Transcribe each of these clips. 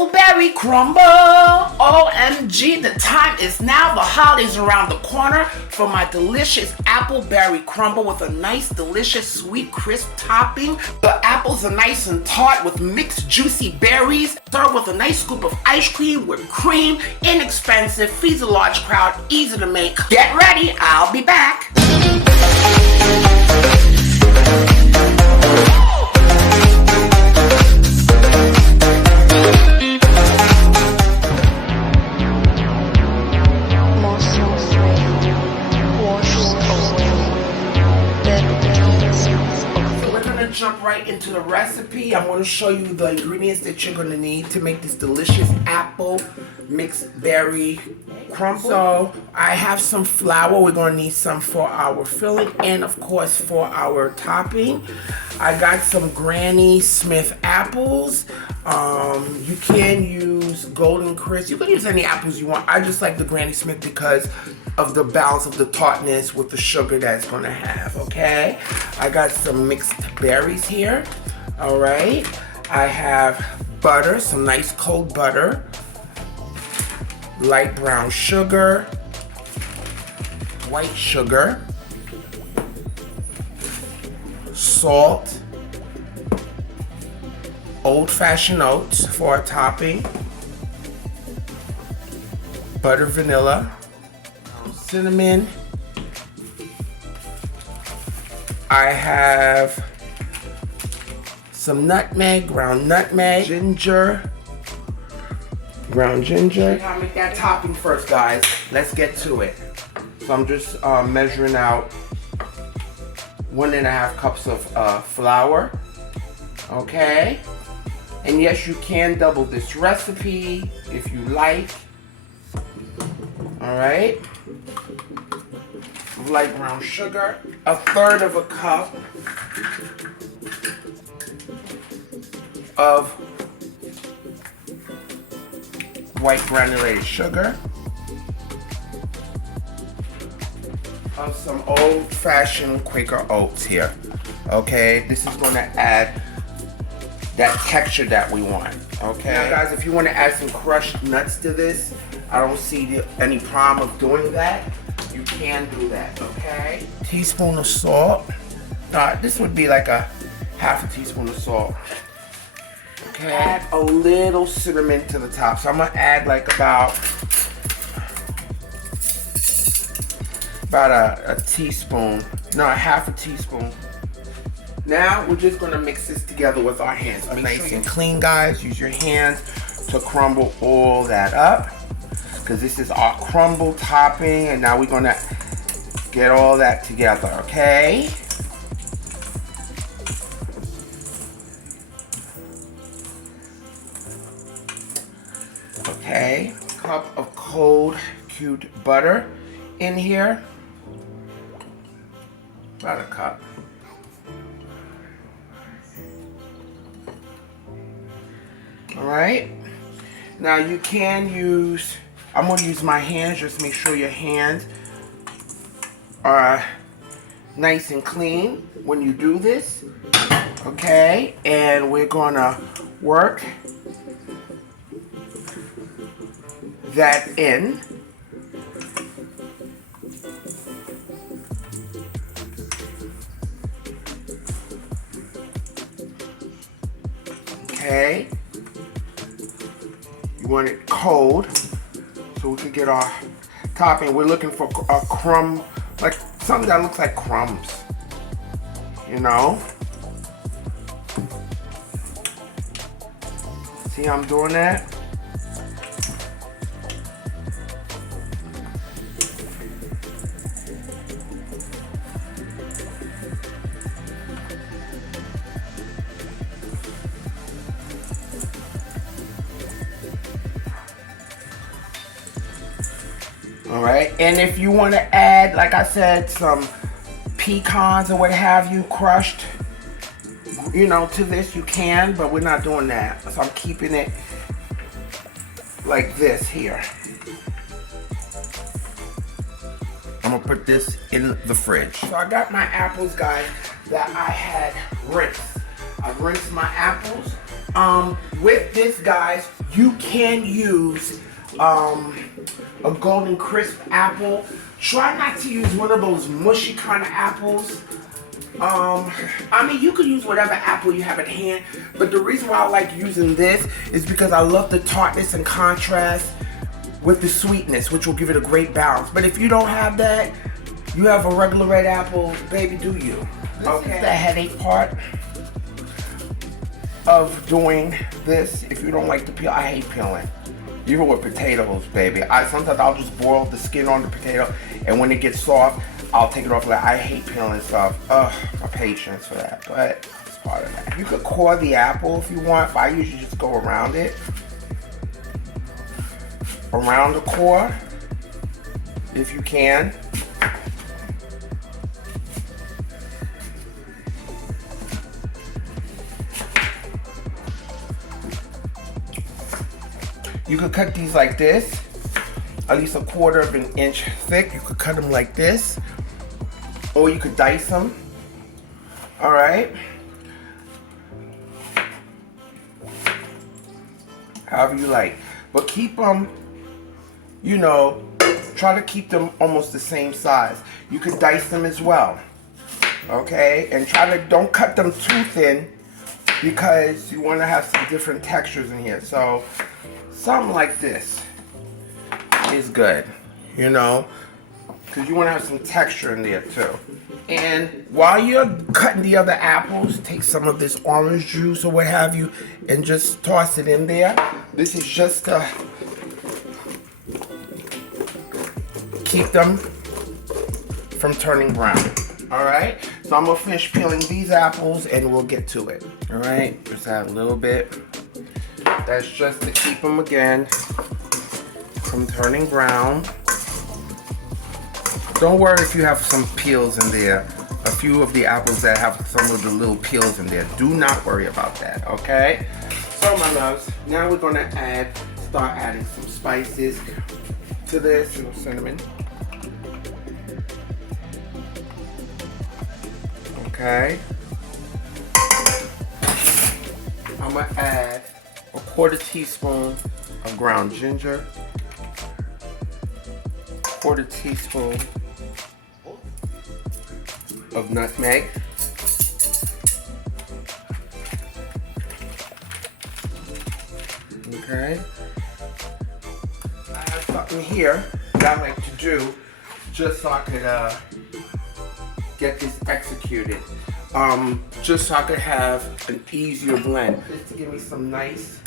appleberry crumble. OMG, the time is now. The holidays around the corner for my delicious appleberry crumble with a nice, delicious, sweet, crisp topping. The apples are nice and tart with mixed juicy berries. Served with a nice scoop of ice cream with cream. Inexpensive, feeds a large crowd, easy to make. Get ready, I'll be back. Jump right into the recipe. I'm going to show you the ingredients that you're going to need to make this delicious apple mixed berry crumble. So I have some flour. We're going to need some for our filling and of course for our topping. I got some Granny Smith apples. You can use Golden Crisp. You can use any apples you want. I just like the Granny Smith because of the balance of the tartness with the sugar that it's gonna have, okay? I got some mixed berries here, all right? I have butter, some nice cold butter, light brown sugar, white sugar, salt, old-fashioned oats for a topping, butter vanilla, cinnamon. I have some nutmeg, ground nutmeg, ginger, ground ginger. I'll make that topping first, guys. Let's get to it. So I'm just measuring out 1.5 cups of flour. Okay. And yes, you can double this recipe if you like. All right. Light brown sugar, 1/3 of a cup of white granulated sugar, of some old-fashioned Quaker oats here. Okay, this is going to add that texture that we want. Okay, now guys, if you want to add some crushed nuts to this, I don't see any problem of doing that. You can do that, okay? Teaspoon of salt. This would be like a 1/2 teaspoon of salt. Okay. Add a little cinnamon to the top. So I'm gonna add like about a teaspoon. No, 1/2 teaspoon. Now we're just gonna mix this together with our hands. Nice and clean, guys. Use your hands to crumble all that up. Because this is our crumble topping, and now we're gonna get all that together, okay? Okay, cup of cold cubed butter in here, about a cup. All right, now you can use, I'm going to use my hands. Just make sure your hands are nice and clean when you do this. Okay, and we're going to work that in. Okay, you want it cold so we can get our topping. We're looking for a crumb, like something that looks like crumbs, you know? See how I'm doing that? All right, and if you want to add, like I said, some pecans or what have you, crushed, you know, to this, you can, but we're not doing that. So I'm keeping it like this here. I'm gonna put this in the fridge. So I got my apples, guys, that I had rinsed. I rinsed my apples With this, guys, you can use a golden crisp apple. Try not to use one of those mushy kind of apples. I mean, you could use whatever apple you have at hand, but the reason why I like using this is because I love the tartness and contrast with the sweetness, which will give it a great balance. But if you don't have that, you have a regular red apple, baby, do you. Okay. This is the headache part of doing this. If you don't like to peel, I hate peeling. Even with potatoes, baby. Sometimes I'll just boil the skin on the potato, and when it gets soft, I'll take it off. Like, I hate peeling stuff. Ugh, my patience for that, but it's part of that. You could core the apple if you want, but I usually just go around it. Around the core, if you can. You could cut these like this, at least a quarter of an inch thick. You could cut them like this, or you could dice them. All right. However you like. But keep them, you know, try to keep them almost the same size. You could dice them as well. Okay? And don't cut them too thin, because you want to have some different textures in here. So something like this is good, you know, because you want to have some texture in there too. And while you're cutting the other apples, take some of this orange juice or what have you and just toss it in there. This is just to keep them from turning brown. All right, so I'm gonna finish peeling these apples and we'll get to it. All right, just add a little bit. That's just to keep them again from turning brown. Don't worry if you have some peels in there. A few of the apples that have some of the little peels in there. Do not worry about that, okay? So my loves, now we're gonna start adding some spices to this. A little cinnamon. Okay. I'm gonna add a quarter teaspoon of ground ginger, quarter teaspoon of nutmeg, okay. I have something here that I like to do just so I could get this executed. Just so I could have an easier blend. Just to give me some nice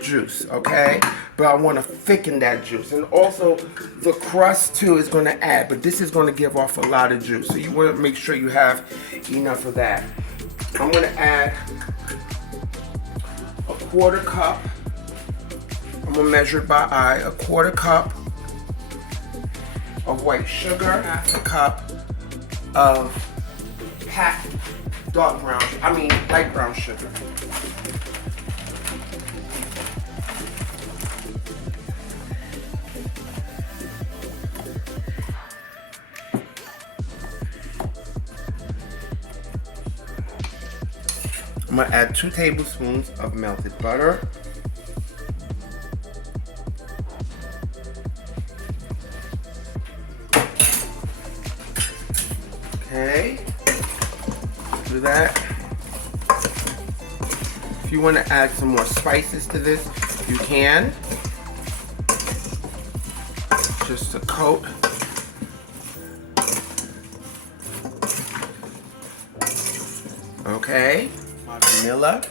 juice, okay? But I want to thicken that juice. And also, the crust too is going to add, but this is going to give off a lot of juice. So you want to make sure you have enough of that. I'm going to add a quarter cup. I'm going to measure it by eye. A quarter cup of white sugar. Half a cup of packed light brown sugar. I'm gonna add 2 tablespoons of melted butter. Okay, do that. If you want to add some more spices to this, you can. Just a coat. Okay, my vanilla,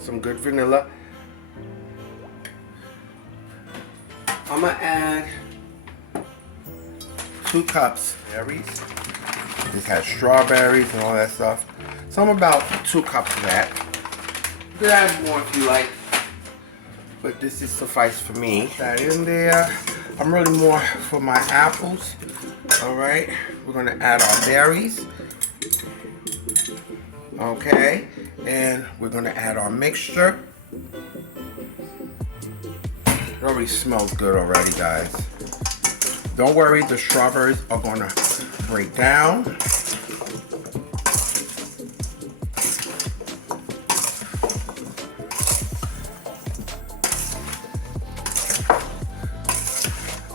some good vanilla. I'm gonna add 2 cups of berries. This has strawberries and all that stuff. So I'm about 2 cups of that. You could add more if you like, but this is suffice for me. That in there. I'm really more for my apples. All right, we're gonna add our berries. Okay, and we're gonna add our mixture. It already smells good already, guys. Don't worry, the strawberries are gonna break down.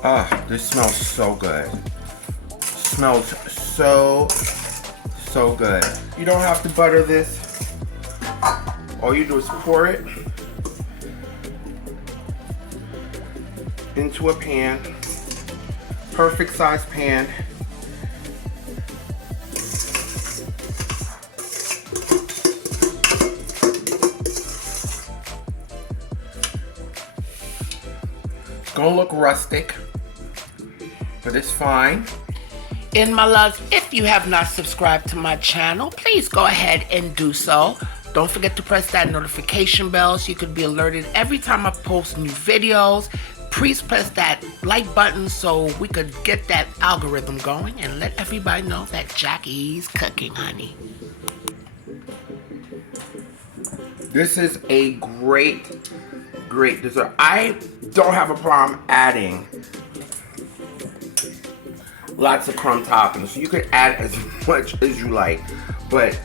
Ah, this smells so good. Smells so good. You don't have to butter this. All you do is pour it into a pan. Perfect size pan. It's gonna look rustic, but it's fine. And my loves, if you have not subscribed to my channel, please go ahead and do so. Don't forget to press that notification bell so you can be alerted every time I post new videos. Please press that like button so we could get that algorithm going and let everybody know that Jackie's cooking, honey. This is a great dessert. I don't have a problem adding lots of crumb toppings. You can add as much as you like, but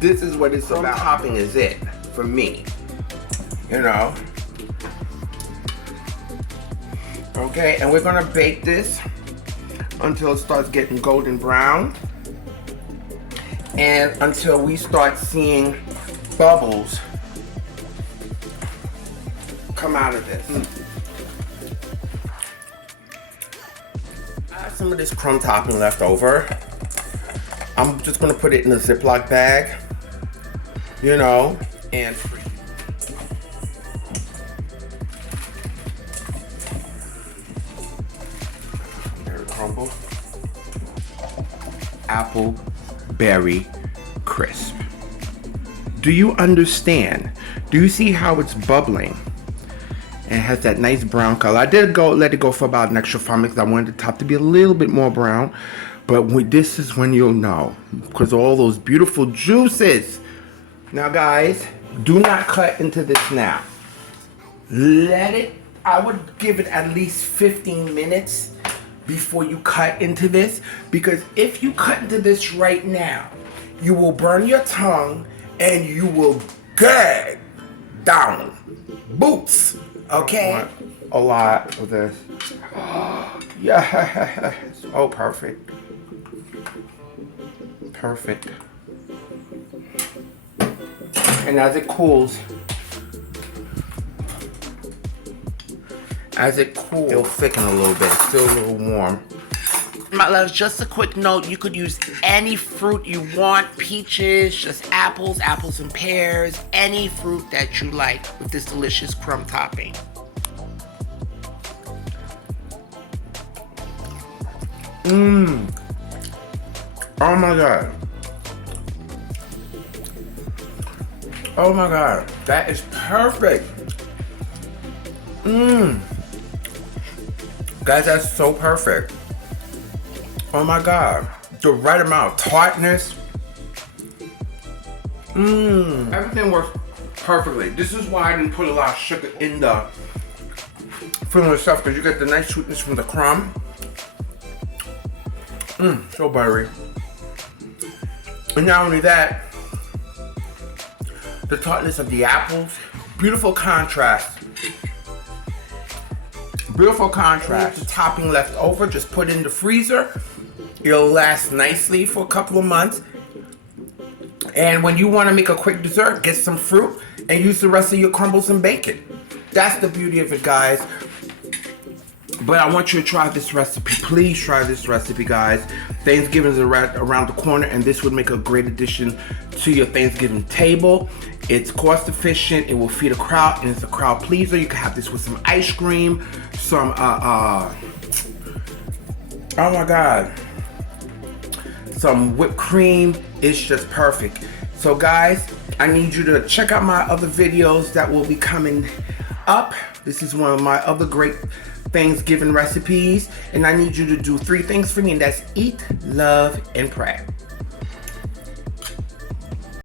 this is what it's about. Topping is it for me, you know. Okay, and we're gonna bake this until it starts getting golden brown and until we start seeing bubbles come out of this. I have some of this crumb topping left over. I'm just gonna put it in a Ziploc bag, you know, and free. Crumble apple berry crisp. Do you understand? Do you see how it's bubbling? And it has that nice brown color. I did let it go for about an extra 5 minutes because I wanted the top to be a little bit more brown. But this is when you'll know, because all those beautiful juices. Now guys, do not cut into this now. Let it, I would give it at least 15 minutes before you cut into this, because if you cut into this right now, you will burn your tongue and you will gag down. Boots, okay? A lot of this. Yes. Oh, perfect. Perfect. And as it cools, it'll thicken a little bit. It's still a little warm. My loves, just a quick note, you could use any fruit you want. Peaches, just apples and pears, any fruit that you like with this delicious crumb topping. Mmm. Oh my God. Oh my God. That is perfect. Mmm. Guys, that's so perfect. Oh my God. The right amount of tartness. Mmm. Everything works perfectly. This is why I didn't put a lot of sugar in the filling itself, because you get the nice sweetness from the crumb. Mmm, so buttery. And not only that, the tartness of the apples. Beautiful contrast. Beautiful contrast. The topping left over, just put in the freezer. It'll last nicely for a couple of months. And when you want to make a quick dessert, get some fruit and use the rest of your crumbles and bake it. That's the beauty of it, guys. But I want you to try this recipe. Please try this recipe, guys. Thanksgiving is around the corner, and this would make a great addition to your Thanksgiving table. It's cost efficient, it will feed a crowd, and it's a crowd pleaser. You can have this with some ice cream, some, oh my God, some whipped cream. It's just perfect. So guys, I need you to check out my other videos that will be coming up. This is one of my other great Thanksgiving recipes, and I need you to do 3 things for me, and that's eat, love, and pray.